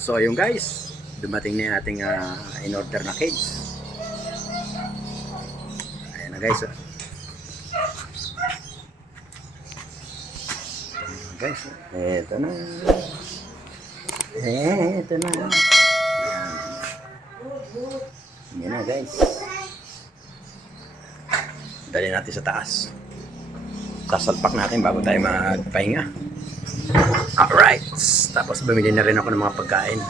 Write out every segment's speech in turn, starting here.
So ayun guys, dumating na yung ating in-order na cage. Ayan na guys. Guys, eto na. Eto na. Yan na guys. Dali natin sa taas. Sasalpak natin bago tayo magpahinga. Alright. Tapos bumili na rin ako ng mga pagkain.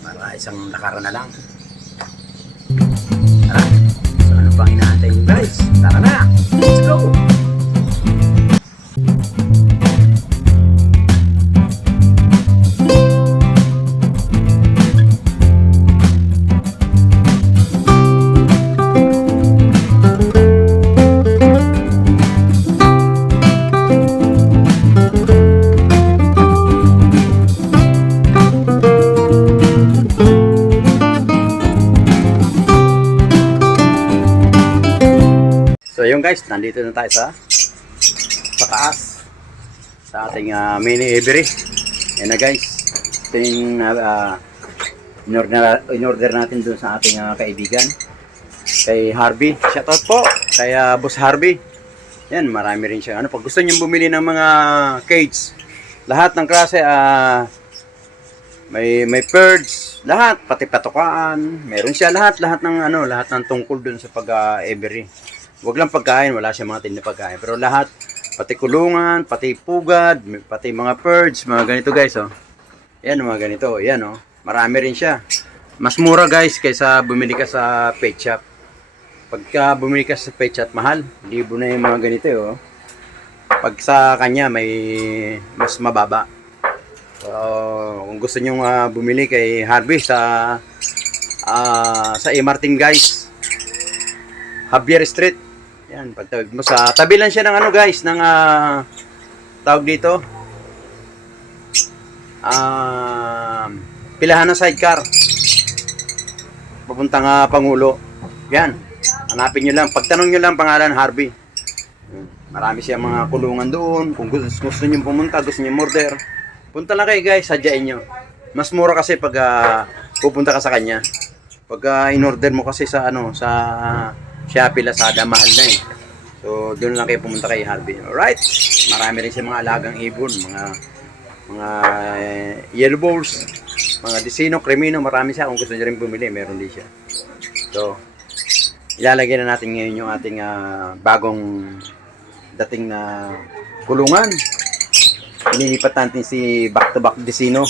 Para isang lakaran na lang. Tara. So ano pang inaantay nyo guys? Tara na. Let's go. So yun guys, nandito na tayo sa taas sa ating mini Every. Yan na guys, ito yung in-order natin dun sa ating kaibigan kay Harvey. Shoutout po kay Boss Harvey. Yan, marami rin siya. Pag gusto niyo bumili ng mga cage, lahat ng klase, may birds, lahat, pati patukaan, meron siya lahat ng lahat ng tungkol dun sa Every. Wag lang pagkain, wala siya mga tinda pagkain. Pero lahat, pati kulungan, pati pugad, pati mga birds, mga ganito guys, oh. Yan, mga ganito, yan, oh. Marami rin siya. Mas mura guys, kaysa bumili ka sa pet shop. Pagka bumili ka sa pet shop, mahal. Libo na yung mga ganito, oh. Pag sa kanya, may mas mababa. So, kung gusto nyo bumili kay Harvey sa A. Martin guys, Javier Street. Yan, pagtawag mo sa tabi lang siya ng guys, ng tawag dito. Pilahan ng sidecar. Papuntang Pangulo. Yan. Hanapin niyo lang, pagtanong niyo lang pangalan Harvey. Marami siya mga kulungan doon. Kung gusto niyo pumunta, gusto niyo order, punta lang kayo guys, sadyain niyo. Mas mura kasi pag pupunta ka sa kanya. Pag in-order mo kasi sa sa Shopee, Lazada, mahal na eh. So, doon lang kayo pumunta kay Harvey. Alright? Marami rin siya mga alagang ibon, mga yellow balls, mga disino, cremino, marami siya. Kung gusto niyo rin bumili, meron din siya. So, ilalagay na natin ngayon yung ating bagong dating na kulungan. Ililipat natin si back-to-back disino.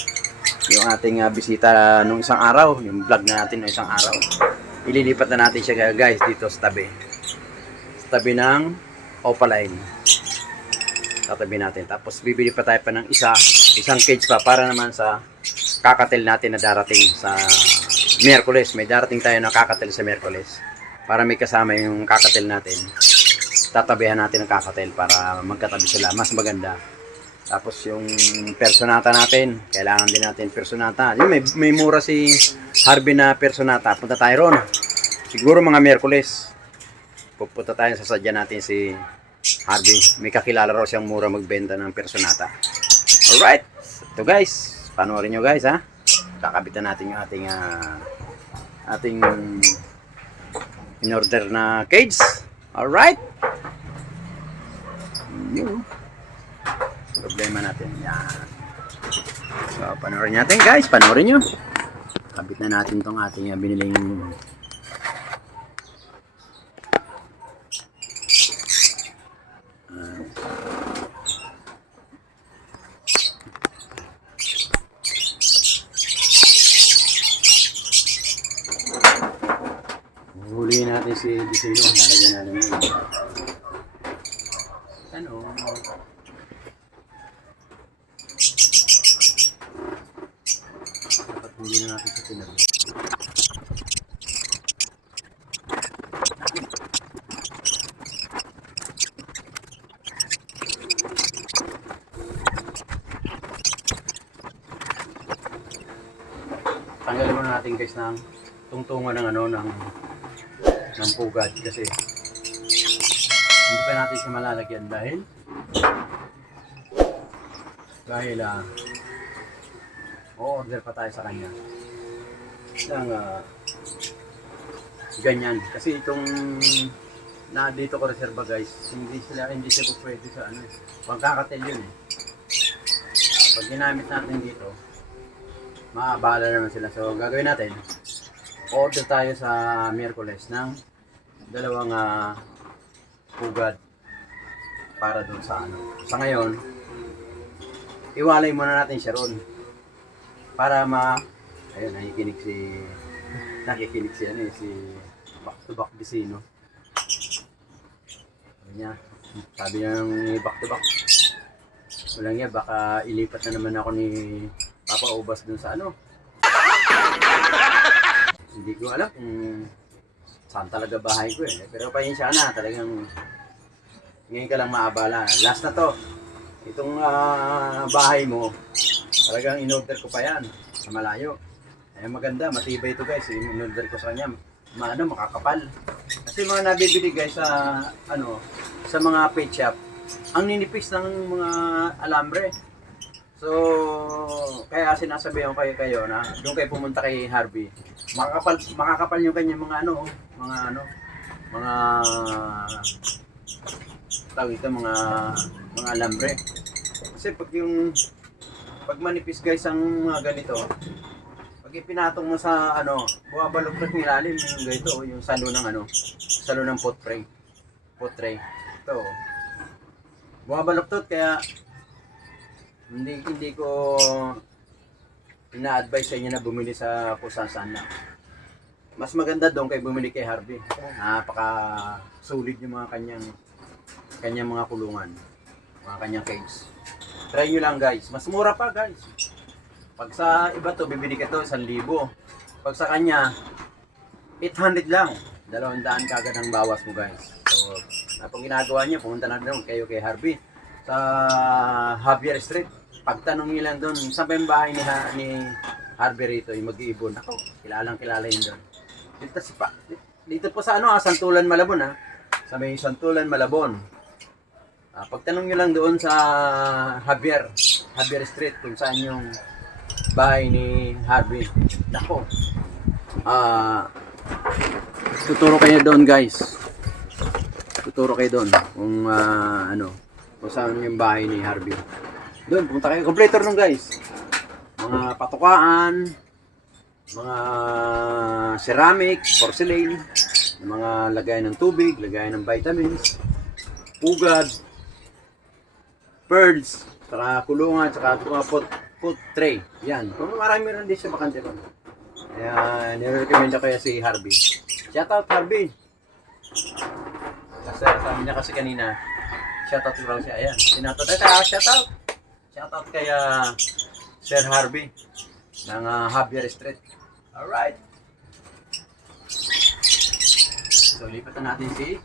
Yung ating bisita nung isang araw, yung vlog natin nung isang araw. Ililipat na natin siya guys dito sa tabi. Sa tabi ng opaline. Tatabi natin. Tapos bibili pa tayo pa ng isang cage pa para naman sa kakatel natin na darating sa Miyerkules. May darating tayo na kakatel sa Miyerkules. Para may kasama yung kakatel natin. Tatabihan natin ang kakatel para magkatabi sila. Mas maganda. Tapos yung personata natin, kailangan din natin personata. Yung may mura si Harvey na personata. Punta tayo ron. Siguro mga Miyerkules. Pupunta tayo, sasadya natin si Harvey. May kakilala raw siyang mura magbenta ng personata. Alright. Ito guys. Panoorin nyo guys ha. Kakabitan natin yung ating in-order na cage. Alright. Yun. Problema natin. Yan. So, panoorin natin guys. Panoorin nyo. Kabit na natin itong ating biniling huliin natin si Disino. Nalagyan natin yun. Ano? Dapat hindi na natin sa tinabi. Tanggalin muna natin guys ng tungtungan ng pugad kasi hindi pa natin siya malalagyan dahil o-order pa tayo sa kanya. Lang, ganyan. Kasi itong na dito ko reserva guys, hindi siya po pwede sa ano. Pagkakatel yun eh. Pag ginamit natin dito, maabala naman sila. So, gagawin natin, order tayo sa Miyerkules ng dalawang pugad para doon sa ano. Sa ngayon, iwalay muna natin siya ron para ayun, nakikinig si ano eh, si Back to Back Vicino. Sabi niya ng back to back. Walang niya, baka ilipat na naman ako ni Papa Ubas dun sa ano. Hindi ko alam kung saan talaga bahay ko eh. Pero pasensya na, talagang ngayon ka lang maabala. Last na to. Itong bahay mo, talagang in-order ko pa yan sa malayo. Eh maganda, matibay ito guys. In-order ko sa kanya. Makakapal. Kasi mga nabibili guys sa sa mga pet shop, ang ninipis ng mga alambre. So, kaya sinasabihan ko kayo na doon kayo pumunta kay Harvey. Makakapal yung kanya mga tawag ito, mga alambre. Kasi pag manipis guys ang mga ganito, pag ipinatong mo sa bumabaluktot ng ilalim yung ganito, yung salo ng pot tray. Ito. Bumabaluktot kaya hindi ko ina-advise sa inyo na bumili sa kung saan na. Mas maganda doon kay bumili kay Harvey. Napaka solid yung mga kanyang mga kulungan, mga kanyang cage. Try nyo lang guys. Mas mura pa guys. Pag sa iba to, bibili ka to 1,000. Pag sa kanya, 800 lang. 200 kagad ang bawas mo guys. So, pag ginagawa niyo, pumunta na doon kayo kay Harvey sa Javier Street. Pagtanong niyo lang doon, saan ba yung bahay ni Harvey rito, yung mag-iibon. Ako, kilala yun doon. Dito po sa Santulan, Malabon sa may Santulan, Malabon. Pagtanong niyo lang doon sa Javier Street, kung saan yung bahay ni Harvey. Nako. Tuturo kayo doon guys. Tuturo kayo doon kung kung saan yung bahay ni Harvey. Doon, punta kayo. Completor nung guys. Mga patukaan, mga ceramic, porcelain, mga lagay ng tubig, lagay ng vitamins, pugad, pearls, saka kulungan, saka pot tray. Yan. Kung marami rin din sa bakante ko. Kaya nire-recommend ko kaya si Harvey. Shout out Harvey. Kasi sabi niya kasi kanina, shout out lang siya. Ayan. Shout out. Shout out kay Sir Harvey ng Javier Street. Alright. So lipat na natin si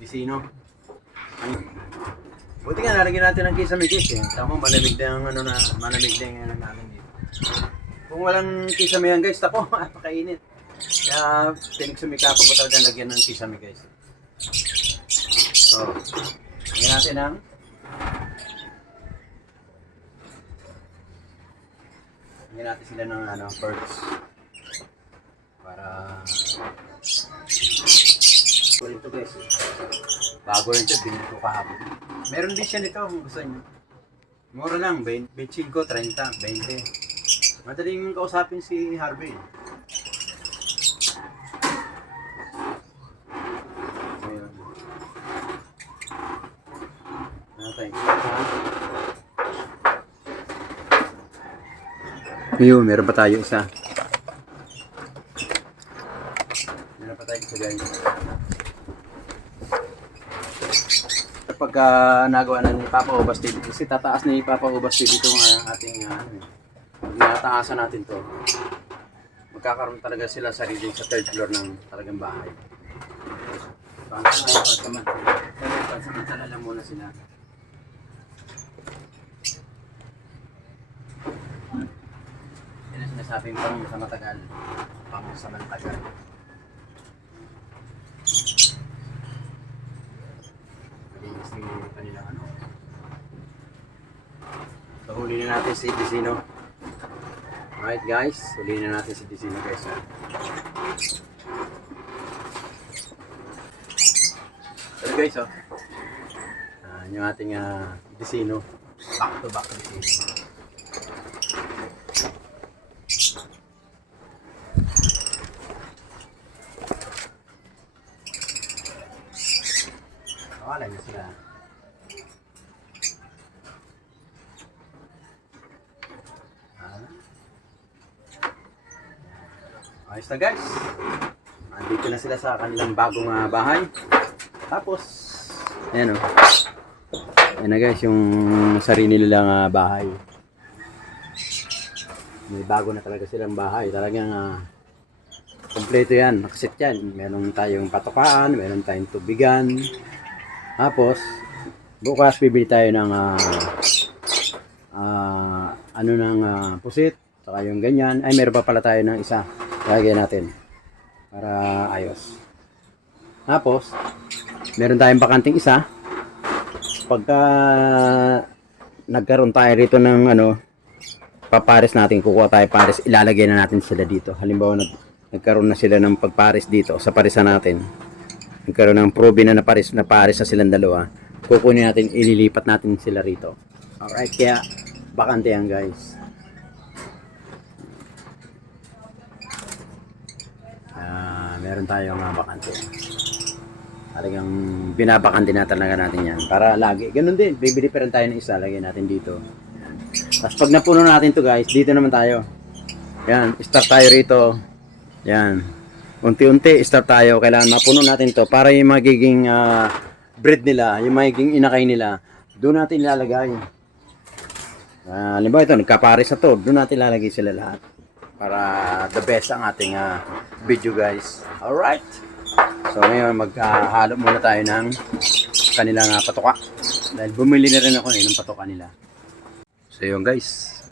Vicino. Buti nga nalagyan natin ng kisame eh. Tama, malamig na yung malamig na yung namin dito. Kung walang kisame yan guys, tapo, napakainit. Kaya pinagsumikapan ko talaga lagyan ng kisame guys. So, lagyan natin ng lagyan natin sila ng pearls. Para ito guys. Bago rin ito, binili ko kahapon. Meron din siya nito kung gusto nyo. Mura lang, 25, 30, 20. Madaling kausapin si Harvey. Ayun. Ayun, meron pa tayo isa. Meron pa tayo isa guys. Kapag nagawa na ni Papa Ubas TV, kasi tataas ni Papa Ubas TV itong ating nataasan natin to, magkakaroon talaga sila sarili sa third floor ng talagang bahay. Pansamantala lang muna sila. Yan ang sinasabing pang sa matagal, pang sa mantagal. Kanilang So huli na natin si Vicino. Alright guys, ulihin na natin si Disino guys. Ito guys, oh. Yung ating Disino. Back to back Disino. Wala na sila. Ayos na guys. Andito na sila sa kanilang bagong bahay. Tapos, ayan o. Ayan na guys, yung sarili nilang bahay. May bago na talaga silang bahay. Talagang kompleto yan. Nakasit yan. Meron tayong patokaan, meron tayong tubigan. Tapos, bukas bibili tayo ng pusit. Saka yung ganyan. Ay, meron pa pala tayo ng isa. Lagyan natin. Para ayos. Tapos, meron tayong bakanting isa. Pagka nagkaroon tayo rito ng papares natin, kukuha tayo pares, ilalagay na natin sila dito. Halimbawa, nagkaroon na sila ng pagpares dito sa parisan natin. Nagkaroon ng probe na pares na silang dalawa. Kukunin natin, ililipat natin sila rito. Alright, kaya bakante yan guys. Meron tayong bakante. Talagang binabakante na talaga natin yan. Para lagi, ganun din, bibili pa rin tayo ng isa, lagyan natin dito. Yan. Tapos pag napuno natin to guys, dito naman tayo. Yan, start tayo rito. Yan. Unti-unti, start tayo. Kailangan mapuno natin to para yung magiging breed nila, yung magiging inakay nila, doon natin ilalagay. Halimbawa ito, nagkapares na to, doon natin ilalagay sila lahat. Para the best ang ating video guys. Alright. So ngayon maghahalo muna tayo ng kanilang patoka. Dahil bumili na rin ako ng patoka nila. So yun guys.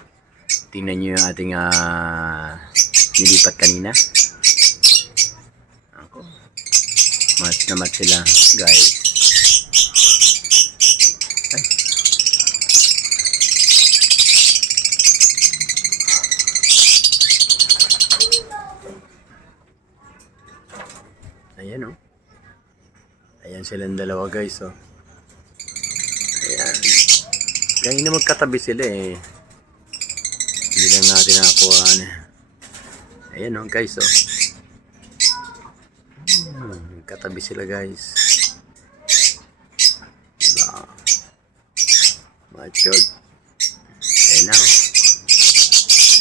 Tingnan nyo yung ating nilipat kanina. Ako. Match na match sila guys. Ay. Ayan Ayan silang dalawa guys Ayan. Ganyan na magkatabi sila Hindi lang natin nakakuha Ayan guys Magkatabi sila guys. Diba? Matured. Ayan na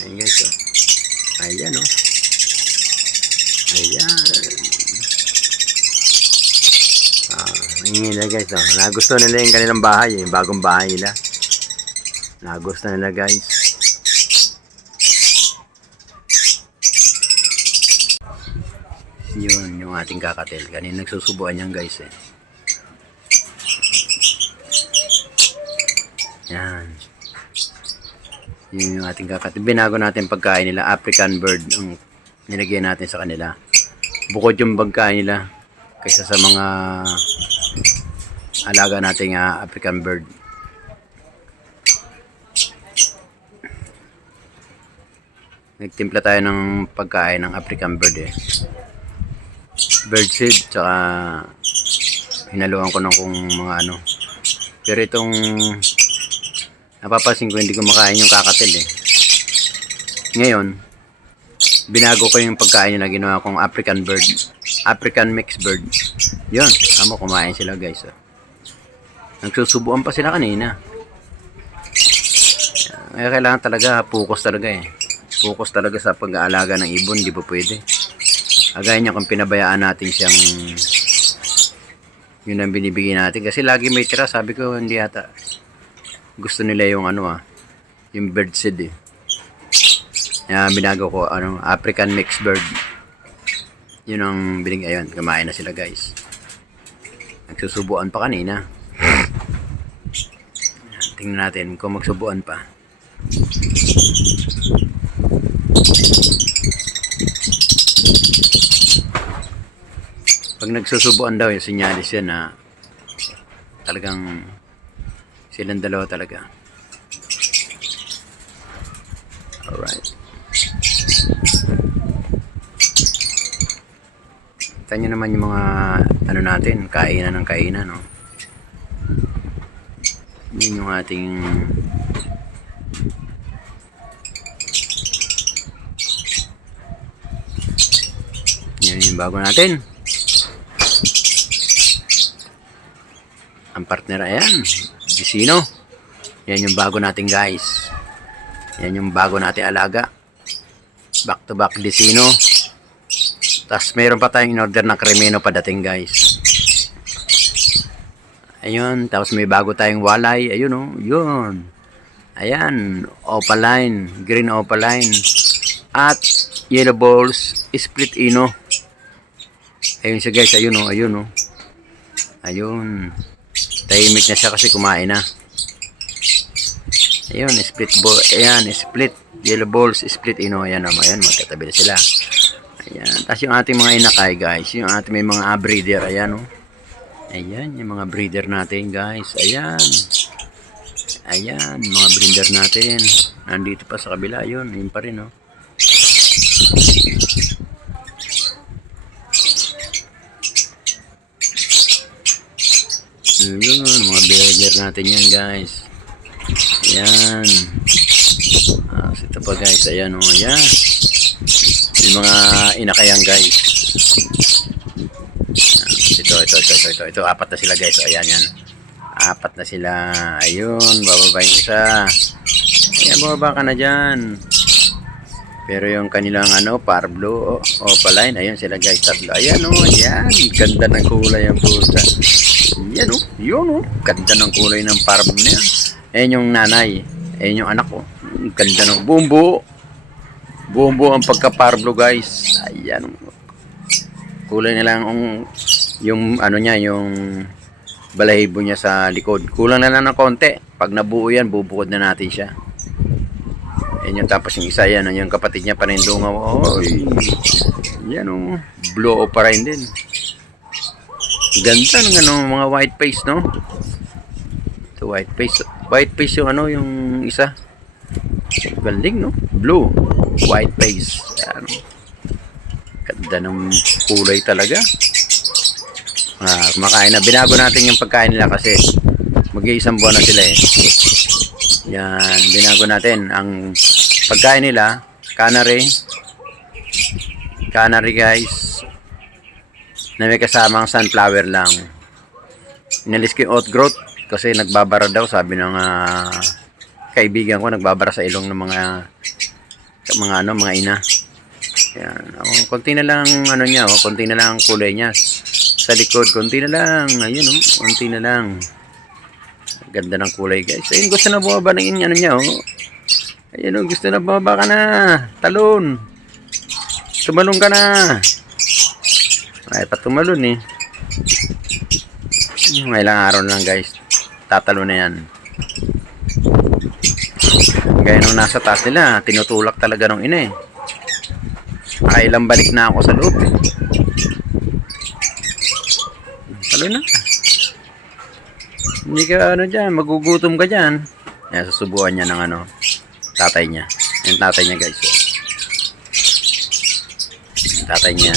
Ayan guys Ayan Ayan. Ayan nila guys Nagustuhan nila yung kanilang bahay bagong bahay nila. Nagustuhan nila guys. Yun yung ating kakatel. Kanina nagsusubuan yan guys Yan. Yun yung ating kakatel. Binago natin pagkain nila. African bird ang nilagyan natin sa kanila. Bukod yung pagkain nila kaysa sa mga alaga nating African bird. Nagtimpla tayo ng pagkain ng African bird bird seed tsaka hinaluan ko ng kung mga pero itong napapansin ko hindi ko makain yung kakatel ngayon binago ko yung pagkain na ginawa kong African bird, African mixed bird. Yun, kumain sila guys nagsusubuan pa sila kanina. Kaya kailangan talaga focus talaga focus talaga sa pag-aalaga ng ibon. Di po pwede agaya niya kung pinabayaan natin siyang yun ang binibigyan natin kasi lagi may tira. Sabi ko hindi ata gusto nila yung yung bird seed binago ko African mixed bird. Yun ang ayun, kumain na sila guys. Nagsusubuan pa kanina. Tingnan natin kung magsubuan pa. Pag nagsusubuan daw yung sinyalis yan na talagang silang dalawa talaga. Alright. Kita nyo naman yung mga ano natin, kainan ng kainan, no? Yun yung ating yan yung bago natin. Ang partner, ayan, Vicino. Yan yung bago natin, guys. Yan yung bago natin alaga. Back to back Vicino. Tapos mayroon pa tayong in-order na Cremeno padating, guys. Ayun, tapos may bago tayong walay. Ayun, oh, yun. Ayan, opaline, green opaline. At yellow balls, split ino. Ayun siya, guys. Ayun, oh, ayun, oh. Ayun. Tahimik na siya kasi kumain na. Ayun, split ball. Ayan, split yellow balls, split ino. Ayan, ayan, magkatabi na sila. Ayan. Tapos yung ating mga inakay, guys. Yung ating may mga breeder. Ayan, oh. Ayan, yung mga breeder natin, guys. Ayan. Ayan, mga breeder natin. Nandito pa sa kabila. Ayun, yun pa rin, oh. Ayun, mga breeder natin yan, guys. Ayan. Ito pa, guys. Ayan, oh. Ayan. Yung mga inakayan, guys. Ito, apat na sila, guys. Ayan, yan. Apat na sila. Ayun, bababa yung isa. Ayan, bababa ka na dyan. Pero yung kanilang, Parblo, opaline. Ayun sila, guys. Tatlo. Ayan, oh. Ayan. Ganda ng kulay ang pusa. Ayan, oh. Yun, oh. Ganda ng kulay ng Parblo na yan. Ayan yung nanay. Ayan yung anak, oh. Ganda ng bumbo. Bumbo ang pagka-Parblo, guys. Ayan. Kulay na lang yung niya, yung balahibo niya sa likod. Kulang na lang ng konti. Pag nabuo yan, bubukod na natin siya. Ayan yung tapos yung isa yan. Yung kapatid niya pa rin dungaw. Oy. Yan, oh. Blow pa rin din. Ganda ng mga white face, no? Ito white face. White face yung yung isa. Galing, no? Blue. White face. Ayan. Ganda ng kulay talaga. Kumakain na. Binago natin yung pagkain nila kasi mag-iisang buwan na sila, eh. Yan. Binago natin. Ang pagkain nila, canary. Canary, guys. Na may kasamang sunflower lang. Inalis ko yung outgrowth kasi nagbabara daw, sabi ng kaibigan ko, nagbabara sa ilong ng mga ina. Yan. Konti na lang niya, konti na lang ang kulay niya. Sa likod, konti na lang. Ayun, oh, konti na lang. Ganda ng kulay, guys. Ayun, gusto na bumaba ng niya, oh. Ayun, oh, gusto na bumaba ka na. Talon. Tumalon ka na. Ay, patumalon, eh. May ilang araw lang, guys. Tatalo na yan. Gaya nung nasa taas nila, tinutulak talaga ng ina, eh. Nakailang balik na ako sa loob, eh. Talo na. Hindi ka dyan, magugutom ka dyan. Yan, susubuan niya ng tatay niya. Yung tatay niya, guys. Yung tatay niya.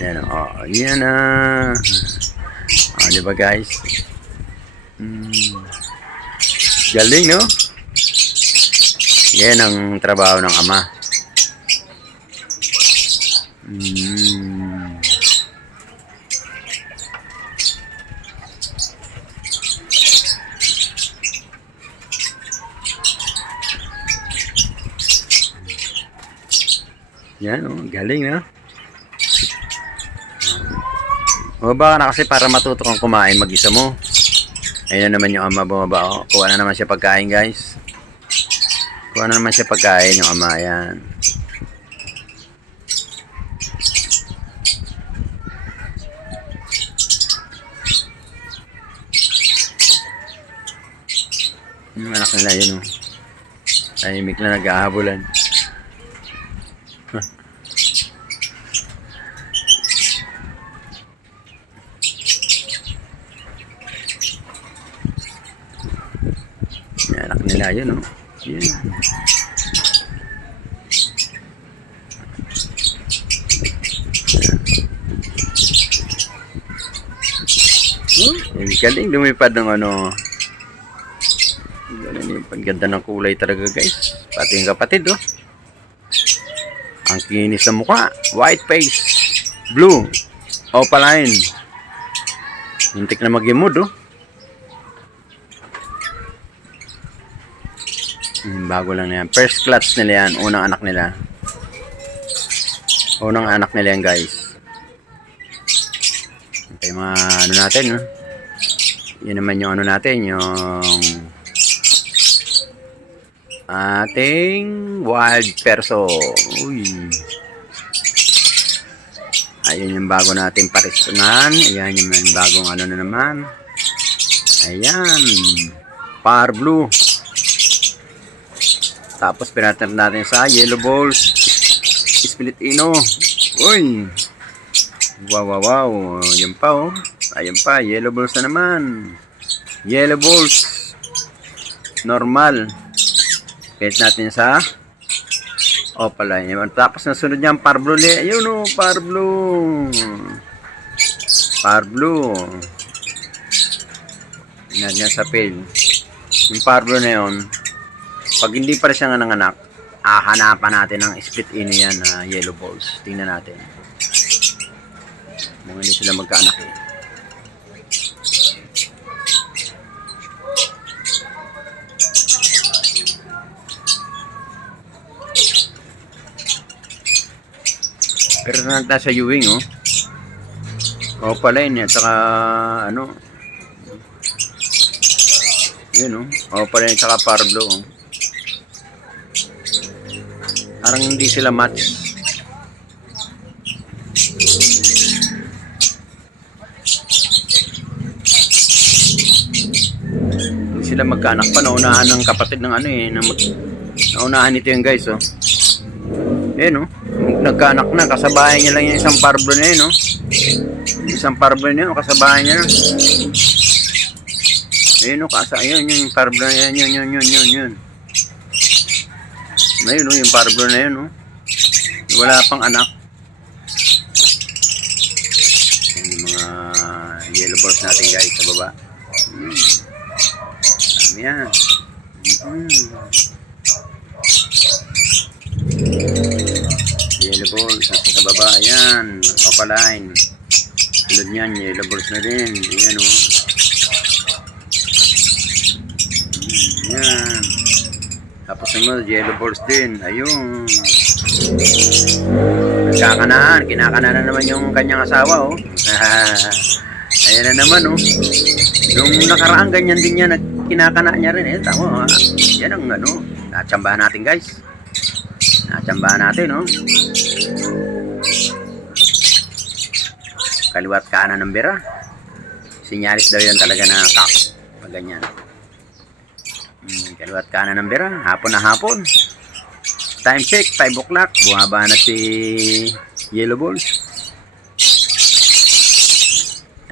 Yan, yan na. Diba, guys? Galing, no? Yan ang trabaho ng ama. Yan, oh, galing, no? Bumaba ka na kasi para matuto kang kumain mag-isa mo. Ayun na naman yung ama, bumaba, oh. Kuha na naman siya pagkain, guys. Kuha na naman siya pagkain yung ama, yan. Yung anak nila, yun, oh. Tahimik na nag-aahabulan. Yung anak nila, yun, oh. Yun. Ang galing lumipad ng ano. Lumipad. Ganda ng kulay talaga guys. Pati yung kapatid oh. Ang kinis ng mukha. White face. Blue. Opaline. Hintik na mag-emood oh. Bago lang na yan. First clutch nila yan. Unang anak nila. Unang anak nila yan guys. Okay, mga ano natin. No? Yun naman yung ano natin. Yung ating wild perso. Uy. Ayun yung bago nating paristungan. Ayan yung bagong ano na naman. Ayan. Par blue. Tapos pinatter natin sa yellow balls. Split ino. Uy. Wow, wow, wow. Yan pa oh. Ayan pa. Yellow balls na naman. Yellow balls. Normal. Kahit natin sa opaline. Tapos nasunod niya ang par blue. Ayun oh. Par blue. Par blue. Yan niya sa pale. Yung par blue na yun. Pag hindi pa rin siya nanganak, hanapan natin ng split ino yan na yellow balls. Tingnan natin. Mga hindi sila magkaanak eh. Pero nanta sa Ewing oh. Opaline at saka ano. Yun oh. Opaline at saka par blue oh. Parang hindi sila match. Hindi sila magkaanak pa. Naunahan ng kapatid ng ano eh. Naunahan ito yung guys oh. Ayan oh. Nagkaanak na. Kasabayan niya lang yung isang parblo na yun oh. Isang parblo na yun. Kasabayan niya. Ayan oh. Ayun yung parblo na yan. Yun. Ayun oh, yung parblo na yun oh. Wala pang anak. Yan yung mga yellow balls natin guys sa baba. Dami yan. Yellow balls nasa sa baba. Ayan. Opaline. Tulad yan. Yellow balls na rin. Ayan oh. Ayan. Tapos naman, yellow balls din. Ayun. Nagkakanaan. Kinakana na naman yung kanyang asawa, oh. Ayan na naman, oh. Nung nakaraan, ganyan din yan. Kinakana niya rin, eh. Tama, yan ang, ano. Natsambahan natin, guys. Natsambahan natin, oh. Kaliwat kanan ng bira. Sinyalis daw yan talaga na kak. Pag ganyan. Kaliwat kanan ng bira. Hapon na hapon. Time check, 5 o'clock. Bumaba na si yellow balls.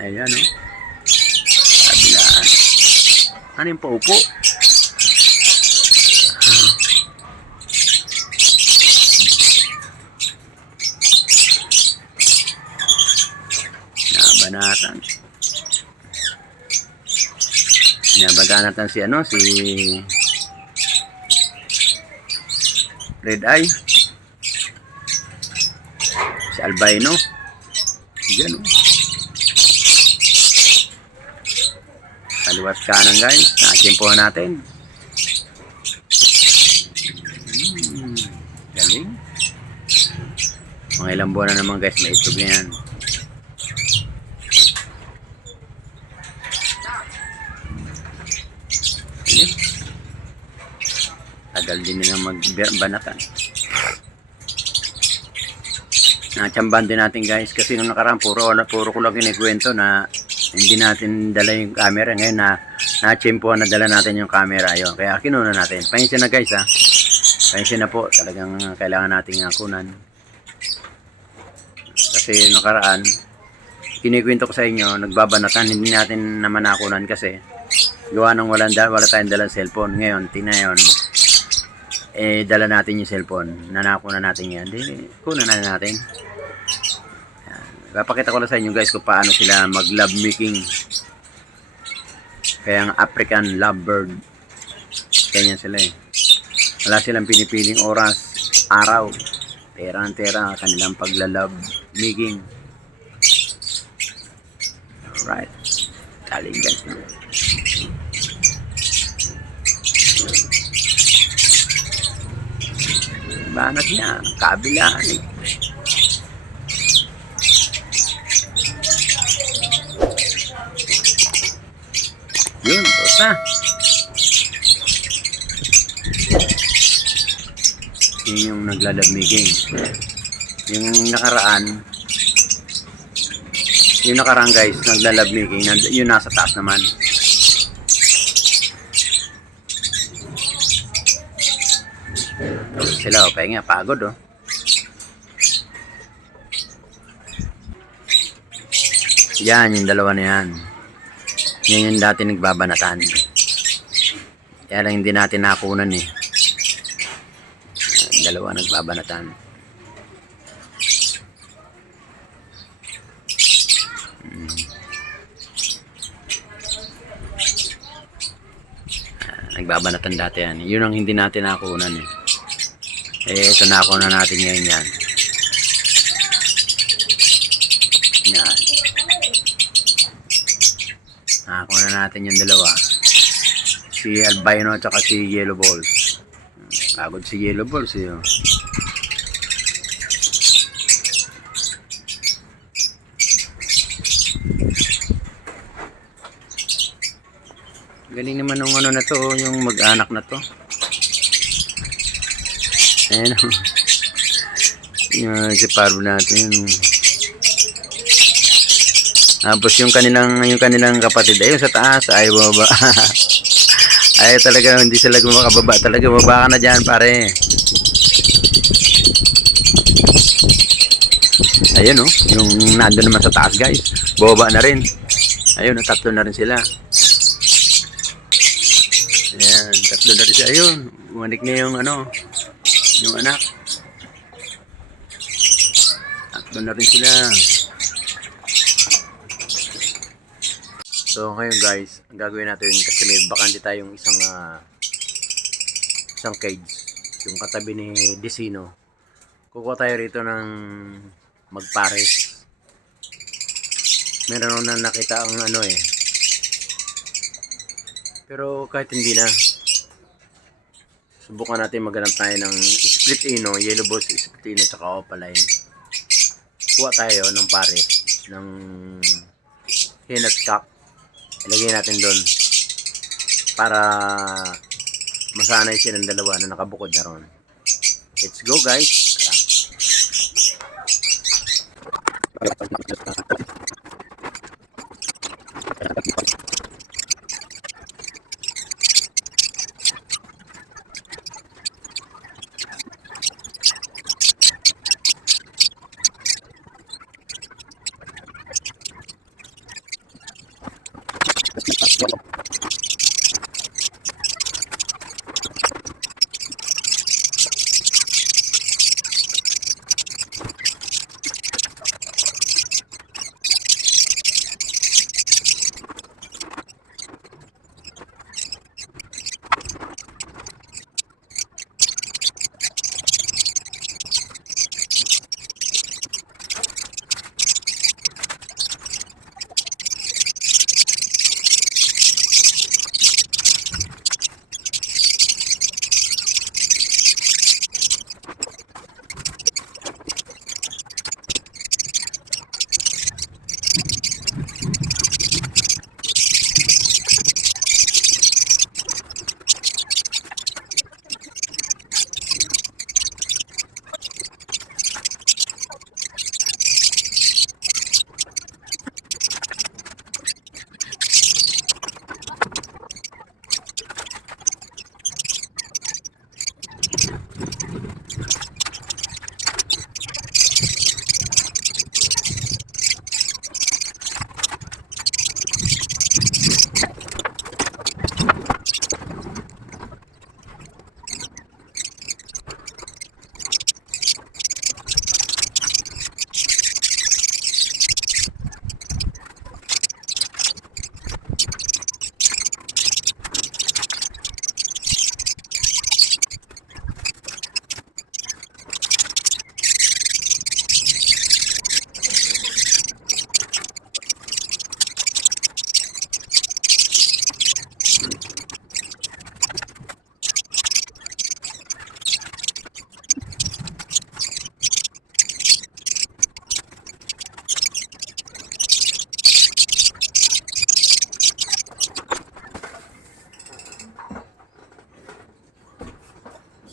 Ayan o. Kabilaan. Ano yung paupo? Nabanatan. Nabaganatan si ano, si red eye, si albino. Diyan oh. Kaliwat kanan guys, nakimpuhan natin. Galing. Mga ilang buwan na naman guys, may itog na yan. Tagal din nila magbanatan. Natsambahan din natin guys kasi nung nakaraan puro ko lang kinikwento na hindi natin dala yung camera. Ngayon na-chimpuan na dala natin yung camera. Ayun, kaya kinuna natin. Pahinsin na guys ha. Pahinsin na po. Talagang kailangan nating kunan. Kasi nakaraan kinikwento ko sa inyo, nagbabanatan, hindi natin naman nakunan kasi gawa ng wala tayong dalang cellphone. Ngayon, tinayon, dala natin yung cellphone. Nanako na natin yan. Kunan na natin. Yan. Papakita ko na sa inyo guys kung paano sila mag love making. Kaya ang African lovebird, ganyan sila eh. Wala silang pinipiling oras, araw, tera ang tera, kanilang paglalove making. Alright, galing guys. Banat niya, kabilaan eh. Yun, tapos na. Yun yung naglalove making. Yung nakaraan guys, naglalove making, yun nasa taas naman. Sila o, pahinga, pagod o. Yan, yung dalawa na yan. Yan yung dati nagbabanatan. Kaya lang hindi natin nakunan eh. Dalawa nagbabanatan. Nagbabanatan dati yan. Yun ang hindi natin nakunan eh. Ito nakunan natin ngayon yan. Yan. Nakunan natin yung dalawa. Si albino at si yellow balls. Pagod si yellow balls eh. Galing naman ng ano na to, yung mag-anak na to. Ayan o. Yung si Parvo natin. Tapos yung kanilang kapatid ayun sa taas, ayaw baba. Ayaw talaga, hindi sila makababa. Talaga baba ka na dyan pare. Ayun o, yung nandun naman sa taas guys. Baba na rin. Ayun, tatlo na rin sila. Ayan, tatlo na rin siya. Ayun, umanik na yung yung anak. Tatlo na rin sila. So ngayon guys, ang gagawin natin kasi may bakante tayong isang cage. Yung katabi ni Desino. Kukuha tayo rito ng magpares. Meron na nakita ang pero kahit hindi na, subukan natin maghanap tayo ng split ino, yellow balls split ino, tsaka opaline. Kuha tayo ng pares ng hen at cock. Ilagay natin doon para masanay silang dalawa na nakabukod na ron. Let's go guys.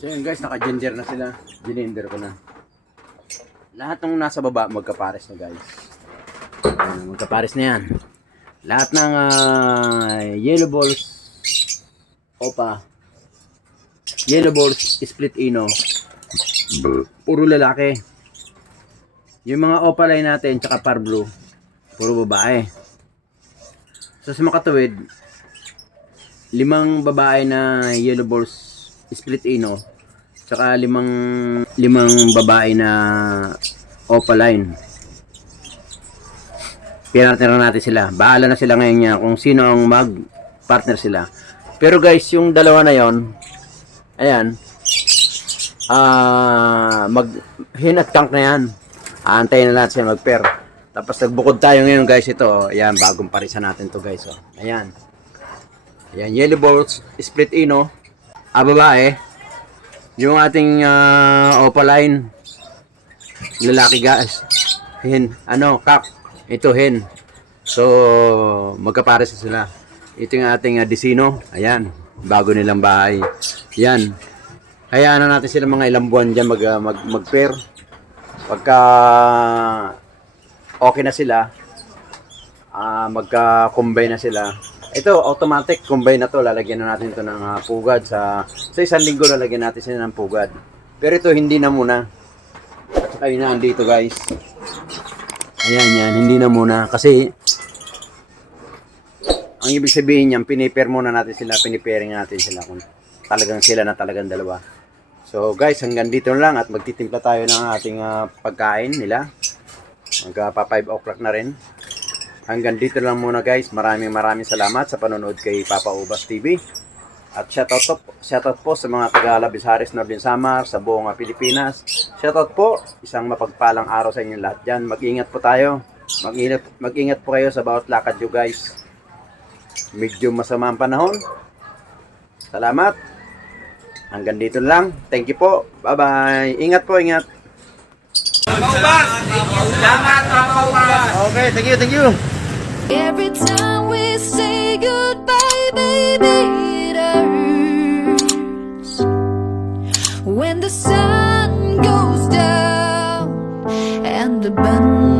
So yun guys, naka-gender na sila. Gender ko na. Lahat ng nasa baba, magkapares na guys. Ayan, magkapares na yan. Lahat ng yellow balls, opa, yellow balls, split ino, puro lalaki. Yung mga opaline natin, tsaka par blue, puro babae. So sa makatuwid, 5 babae na yellow balls, split ino, tsaka 5 babae na opaline. Pinartner na natin sila. Bahala na sila ngayon niya kung sino ang mag-partner sila. Pero guys, yung dalawa na yon, ayan, mag-hen at tank na yan. Aantayin na natin sila mag-pair. Tapos nagbukod tayo ngayon guys, ito. Ayan, bagong parisan natin to guys. Oh. Ayan. Ayan, yellow balls, split ino. Babae. Yung ating opaline, lalaki guys. Hen, kak. Ito hen. So, magkapares sila. Ito yung ating Desino. Ayan, bago nilang bahay. Yan. Hayaan na natin sila mga ilang buwan dyan mag-pair. Pagka okay na sila, magka-combine na sila. Ito, automatic combine na to. Lalagyan na natin ito ng pugad. Sa isang linggo, lalagyan natin sila ng pugad. Pero ito, hindi na muna. At saka yun na, andito guys. Ayan yan, hindi na muna. Kasi, ang ibig sabihin niyan, pinipair muna natin sila, pinipairing natin sila kung talagang sila na talagang dalawa. So guys, hanggang dito lang at magtitimpla tayo ng ating pagkain nila. Magpa 5 o'clock na rin. Hanggang dito lang muna guys. Maraming salamat sa panonood kay Papa Ubas TV. At shoutout po sa mga taga-Labisares, Northern Samar, sa buong Pilipinas. Shoutout po, isang mapagpalang araw sa inyong lahat dyan. Mag-ingat po tayo. Mag-ingat po kayo sa bawat lakad nyo guys. Medyo masama ang panahon. Salamat. Hanggang dito lang. Thank you po. Bye-bye. Ingat po, ingat. Okay, thank you. Every time we say goodbye, baby, it hurts. When the sun goes down and the band